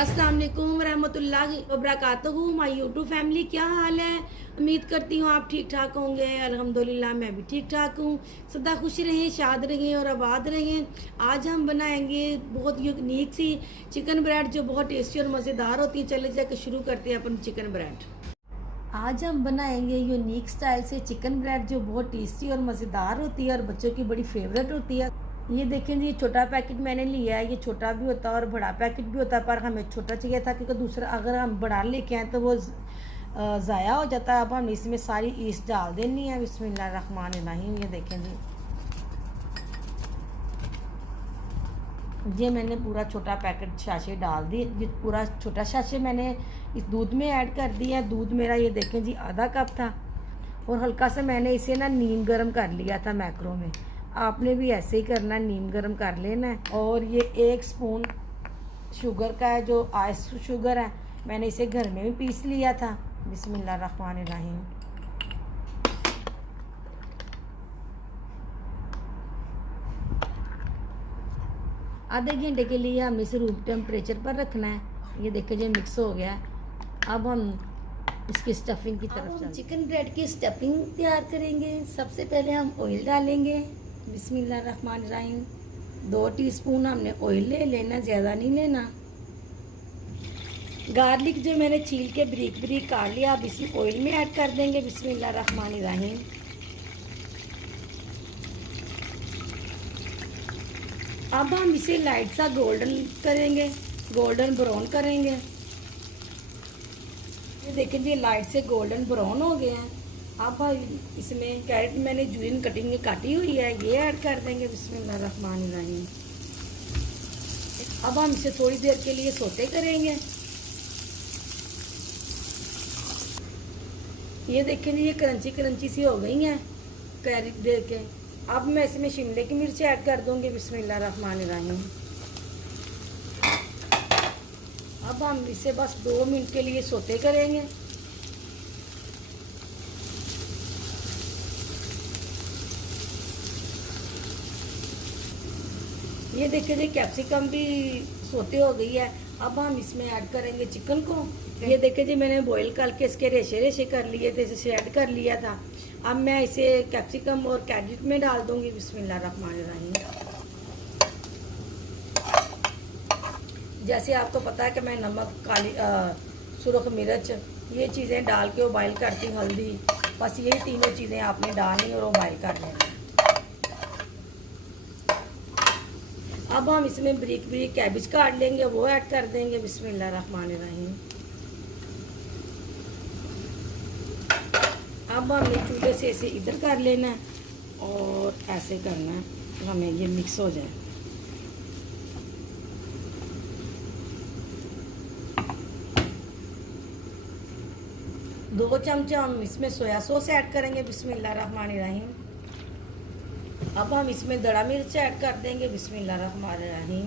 अस्सलाम वालेकुम रहमतुल्लाहि व बरकातहू। माय यूट्यूब फैमिली, क्या हाल है? उम्मीद करती हूँ आप ठीक ठाक होंगे। अल्हम्दुलिल्लाह मैं भी ठीक ठाक हूँ। सदा खुश रहें, शाद रहें और आबाद रहें। आज हम बनाएंगे बहुत यूनिक सी चिकन ब्रेड जो बहुत टेस्टी और मज़ेदार होती है। चले जाकर शुरू करते हैं अपन चिकन ब्रेड। आज हम बनाएंगे यूनिक स्टाइल से चिकन ब्रेड जो बहुत टेस्टी और मज़ेदार होती है और बच्चों की बड़ी फेवरेट होती है। ये देखें जी, छोटा पैकेट मैंने लिया है। ये छोटा भी होता है और बड़ा पैकेट भी होता है, पर हमें छोटा चाहिए था क्योंकि दूसरा अगर हम बड़ा लेके आए तो वो ज़ाया हो जाता है। अब हम इसमें सारी ईस्ट डाल देनी है। बिस्मिल्लाहिर्रहमानिर्रहीम। ये देखें जी, ये मैंने पूरा छोटा पैकेट शाशे डाल दी। ये पूरा छोटा शाशे मैंने इस दूध में ऐड कर दिया है। दूध मेरा ये देखें जी आधा कप था और हल्का सा मैंने इसे ना नीम गर्म कर लिया था मैक्रो में। आपने भी ऐसे ही करना है, नीम गर्म कर लेना है। और ये 1 स्पून शुगर का है जो आइस शुगर है, मैंने इसे घर में भी पीस लिया था। बिस्मिल्लाहिर्रहमानिर्रहीम। आधे घंटे के लिए हम इसे रूम टेम्परेचर पर रखना है। ये देखिए, ये मिक्स हो गया है। अब हम इसकी स्टफिंग की तरफ चलते हैं। चिकन ब्रेड की स्टफिंग तैयार करेंगे। सबसे पहले हम ऑयल डालेंगे। बिस्मिल्लाहिर्रहमानिर्रहीम। 2 टीस्पून हमने ऑयल ले लेना, ज़्यादा नहीं लेना। गार्लिक जो मैंने छील के ब्रीक ब्रीक काट लिया, अब इसी ऑयल में ऐड कर देंगे। बिस्मिल्लाहिर्रहमानिर्रहीम। अब हम इसे लाइट सा गोल्डन करेंगे, गोल्डन ब्राउन करेंगे। ये देखें जी, लाइट से गोल्डन ब्राउन हो गया है। अब इसमें कैरेट मैंने जूलियन कटिंग में काटी हुई है, ये ऐड कर देंगे। बिस्मिल्लाहिर्रहमानिर्रहीम। अब हम इसे थोड़ी देर के लिए सोते करेंगे। ये देखें जी, ये क्रंची क्रंची सी हो गई हैं कैरेट दे के। अब मैं इसमें शिमले की मिर्च ऐड कर दूंगी। बिस्मिल्लाहिर्रहमानिर्रहीम। अब हम इसे बस 2 मिनट के लिए सोते करेंगे। ये देखिए जी, कैप्सिकम भी सोते हो गई है। अब हम इसमें ऐड करेंगे चिकन को। ये देखिए जी, मैंने बॉईल करके इसके रेशे रेशे कर लिए थे, इसे ऐड कर लिया था। अब मैं इसे कैप्सिकम और कैरेट में डाल दूंगी। बिस्मिल्लाहिर्रहमानिर्रहीम। जैसे आपको पता है कि मैं नमक, काली सुरख मिर्च, ये चीज़ें डाल के उबाइल करती हूँ, हल्दी, बस यही तीनों चीज़ें आपने डालनी और उबाइल कर लेना। अब हम इसमें ब्रीक ब्रीक कैबेज काट लेंगे, वो ऐड कर देंगे। बिस्मिल्लाहिर्रहमानिर्रहीम। अब हमें चूल्हे से इसे इधर कर लेना है और ऐसे करना है, हमें ये मिक्स हो जाए। दो चमचे हम इसमें सोया सॉस ऐड करेंगे। बिस्मिल्लाहिर्रहमानिर्रहीम। अब हम इसमें दड़ा मिर्च ऐड कर देंगे। बिस्मिल्लाहिर्रहमानिर्रहीम।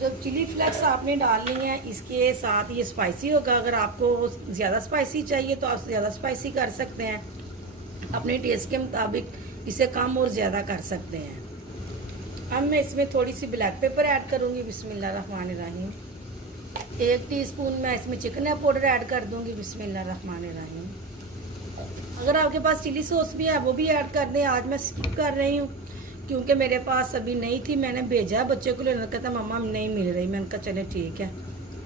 जो चिली फ्लेक्स आपने डालनी है इसके साथ ये स्पाइसी होगा। अगर आपको ज़्यादा स्पाइसी चाहिए तो आप ज़्यादा स्पाइसी कर सकते हैं, अपने टेस्ट के मुताबिक इसे कम और ज़्यादा कर सकते हैं। अब मैं इसमें थोड़ी सी ब्लैक पेपर ऐड करूँगी। बिस्मिल्लाहिर्रहमानिर्रहीम। 1 टीस्पून मैं इसमें चिकन पाउडर ऐड कर दूँगी। बिस्मिल्लाहिर्रहमानिर्रहीम। अगर आपके पास चिली सॉस भी है वो भी ऐड कर दें। आज मैं स्किप कर रही हूँ क्योंकि मेरे पास अभी नहीं थी। मैंने भेजा बच्चे को लेना, कहता मम्मा नहीं मिल रही। मैंने कहा चले ठीक है,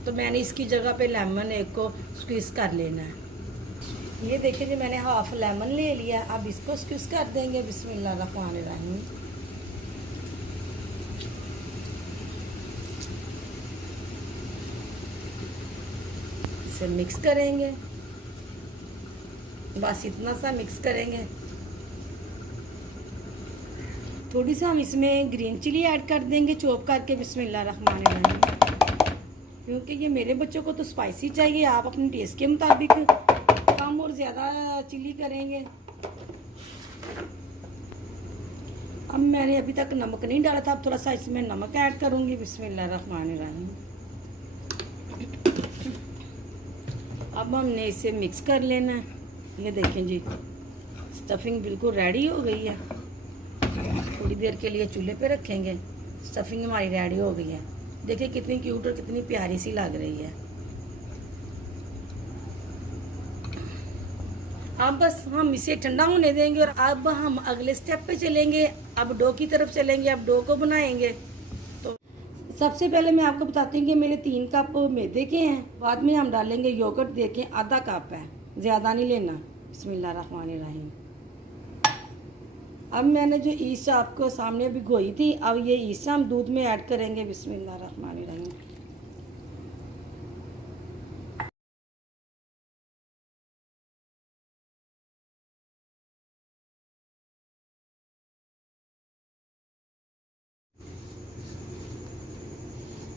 तो मैंने इसकी जगह पे लेमन एक को स्क्वीज कर लेना है। ये देखिए जी, मैंने हाफ लेमन ले लिया। अब इसको स्क्वीज कर देंगे। बिस्मिल्लाहिर्रहमानिर्रहीम। इसे मिक्स करेंगे, बस इतना सा मिक्स करेंगे। थोड़ी सा हम इसमें ग्रीन चिली ऐड कर देंगे चॉप करके। बिस्मिल्लाहिर्रहमानिर्रहीम। क्योंकि ये मेरे बच्चों को तो स्पाइसी चाहिए, आप अपने टेस्ट के मुताबिक कम और ज़्यादा चिली करेंगे। अब मैंने अभी तक नमक नहीं डाला था, अब थोड़ा सा इसमें नमक ऐड करूँगी। बिस्मिल्लाहिर्रहमानिर्रहीम। अब हमने इसे मिक्स कर लेना है। ये देखें जी, स्टफिंग बिल्कुल रेडी हो गई है। थोड़ी देर के लिए चूल्हे पे रखेंगे। स्टफिंग हमारी रेडी हो गई है। देखिए कितनी क्यूट और कितनी प्यारी सी लग रही है। अब बस हम इसे ठंडा होने देंगे और अब हम अगले स्टेप पे चलेंगे। अब डो की तरफ चलेंगे, अब डो को बनाएंगे। तो सबसे पहले मैं आपको बताती हूँ कि मेरे 3 कप मैदे के हैं। बाद में हम डालेंगे योगर्ट, देखें आधा कप है, ज़्यादा नहीं लेना। बिस्मिल्लाहिर्रहमानिर्रहीम। अब मैंने जो ईस्ट आपको सामने भिगोई थी, अब ये ईस्ट हम दूध में ऐड करेंगे। बिस्मिल्लाहिर्रहमानिर्रहीम।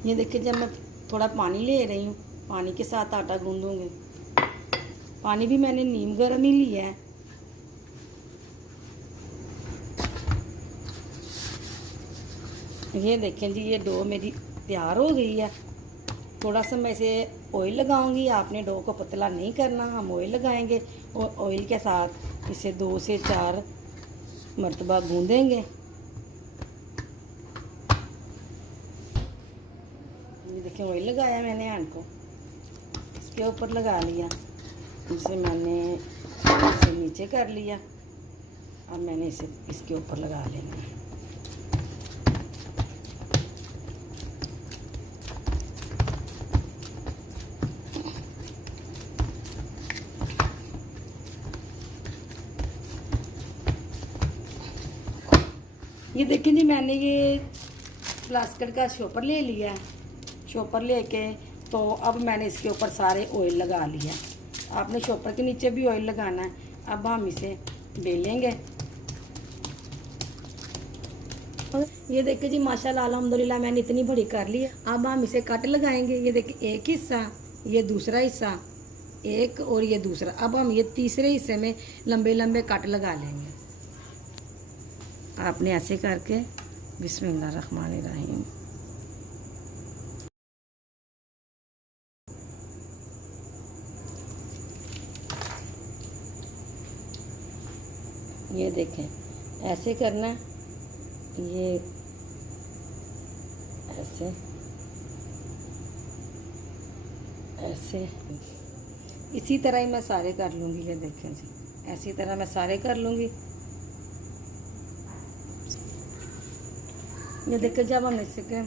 ये देखिए जब मैं थोड़ा पानी ले रही हूँ, पानी के साथ आटा गूंदूंगी। पानी भी मैंने नीम गर्म ही लिया है। ये देखें जी, ये डो मेरी तैयार हो गई है। थोड़ा सा मैं इसे ऑयल लगाऊंगी। आपने डो को पतला नहीं करना, हम ऑयल लगाएंगे और ऑयल के साथ इसे 2 से 4 मरतबा गूंदेंगे। ये देखें ऑयल लगाया मैंने हैंड को, इसके ऊपर लगा लिया, इसे मैंने इसे नीचे कर लिया। अब मैंने इसे इसके ऊपर लगा लेना है। ये देखिए जी, मैंने ये प्लास्टिक का शॉपर ले लिया है। शॉपर लेके तो अब मैंने इसके ऊपर सारे ऑयल लगा लिया। आपने शॉपर के नीचे भी ऑयल लगाना है। अब हम इसे बेलेंगे। ये देखिए जी, माशाल्लाह अल्हम्दुलिल्लाह मैंने इतनी बड़ी कर ली है। अब हम इसे कट लगाएंगे। ये देखिए एक हिस्सा, ये दूसरा हिस्सा, एक और ये दूसरा। अब हम ये तीसरे हिस्से में लंबे लंबे कट लगा लेंगे। आपने ऐसे करके बिस्मिल्लाहिर्रहमानिर्रहीम। ये देखें ऐसे करना है, ये ऐसे ऐसे, इसी तरह ही मैं सारे कर लूँगी। ये देखें जी, ऐसी तरह मैं सारे कर लूँगी। ये देखिए जब हम इसके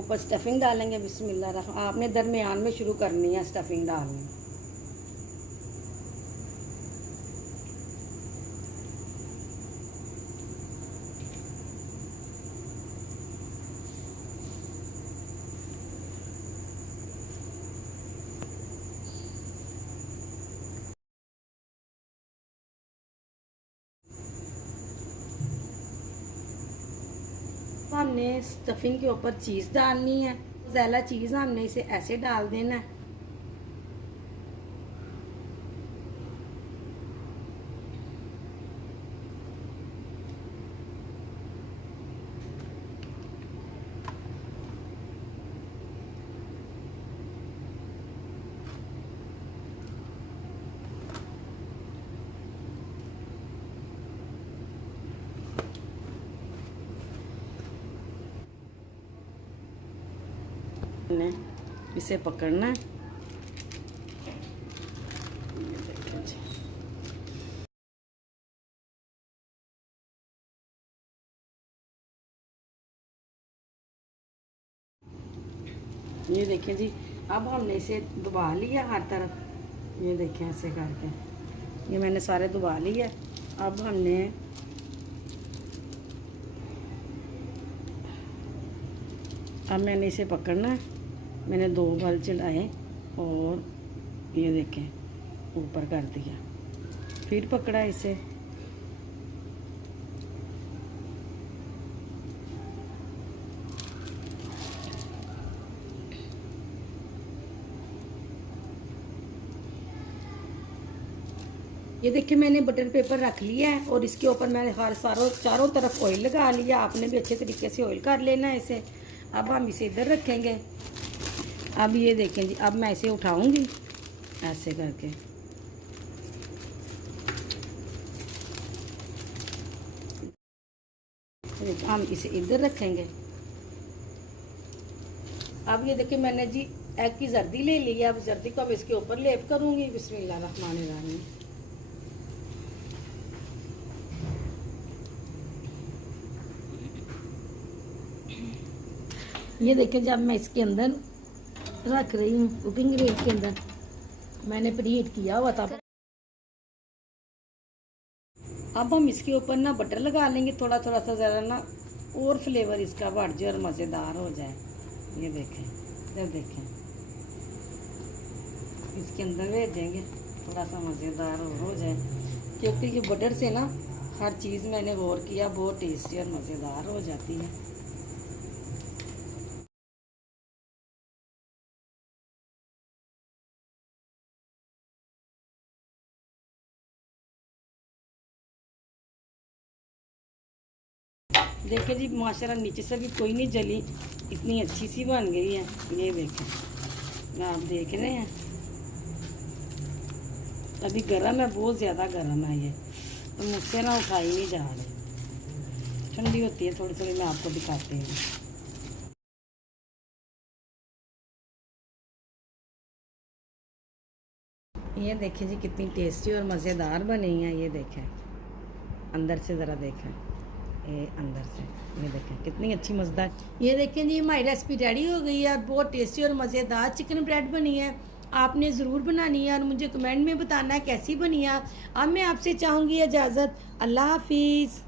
ऊपर स्टफिंग डालेंगे, बिस्मिल्लाह, आपने दरमियान में शुरू करनी है स्टफिंग डालनी। हमने स्टफिंग के ऊपर चीज़ डालनी है। ज़्यादा चीज़ हमने इसे ऐसे डाल देना है। ने इसे पकड़ना है। ये देखें जी, अब हमने इसे दबा लिया हर तरफ। ये देखें ऐसे करके, ये मैंने सारे दबा लिया। अब हमने मैंने इसे पकड़ना है। मैंने 2 बल चलाए और ये देखें ऊपर कर दिया, फिर पकड़ा इसे। ये देखिए मैंने बटर पेपर रख लिया है और इसके ऊपर मैंने चारों तरफ ऑयल लगा लिया। आपने भी अच्छे तरीके से ऑयल कर लेना है इसे। अब हम इसे इधर रखेंगे। अब ये देखें जी, अब मैं इसे उठाऊंगी ऐसे करके। हम इसे इधर रखेंगे। अब ये देखिए मैंने जी एग की जर्दी ले ली है। अब जर्दी को अब इसके ऊपर लेप करूंगी। बिस्मिल्लाहिर्रहमानिर्रहीम। ये देखिए जब मैं इसके अंदर रख रही हूँ कुकिंग रेंज के अंदर, मैंने प्रीहीट किया हुआ था। अब हम इसके ऊपर ना बटर लगा लेंगे थोड़ा थोड़ा सा, ज़रा ना और फ्लेवर इसका बढ़ जाए और मज़ेदार हो जाए। ये देखें, जब देखें इसके अंदर भेजेंगे थोड़ा सा मज़ेदार और हो जाए, क्योंकि ये बटर से ना हर चीज़ मैंने गौर किया बहुत टेस्टी और मज़ेदार हो जाती है। देखिए जी माशाल्लाह नीचे से भी कोई नहीं जली, इतनी अच्छी सी बन गई है। ये देखें, आप देख रहे हैं अभी गर्म है, बहुत ज़्यादा गर्म है ये, तो मुझसे ना उठाई नहीं जा रही। ठंडी होती है थोड़ी थोड़ी, मैं आपको दिखाती हूँ। ये देखिए जी कितनी टेस्टी और मज़ेदार बनी है। ये देखें अंदर से, ज़रा देखें ये अंदर से, ये देखें कितनी अच्छी मज़ेदार। ये देखें जी हमारी रेसिपी रेडी हो गई है। बहुत टेस्टी और मज़ेदार चिकन ब्रेड बनी है। आपने ज़रूर बनानी है और मुझे कमेंट में बताना है कैसी बनी है। अब मैं आपसे चाहूँगी इजाज़त। अल्लाह हाफिज़।